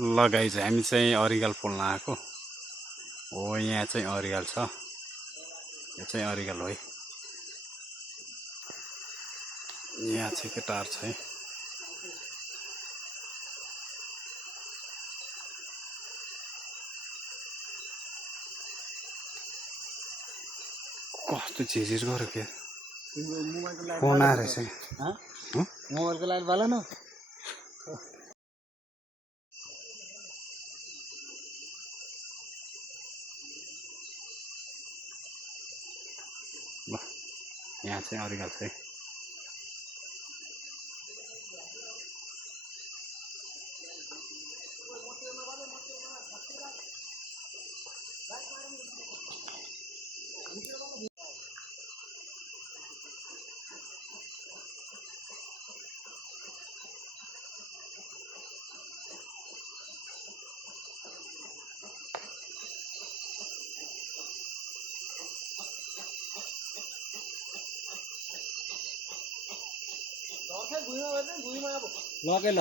लगाइ चाहिँ हामी चाहिँ अरिगल पोल्न आएको हो। यहाँ चाहिँ अरिगल छ, यो चाहिँ अरिगल हो है। यहाँ चाहिँ केटार छ है। कस्तो झिझिर गर्यो के फोन आएर चाहिँ मोबाइलको लाइट बाला न ल यहाँ चाहिँ अरिगल छ है। लगे ल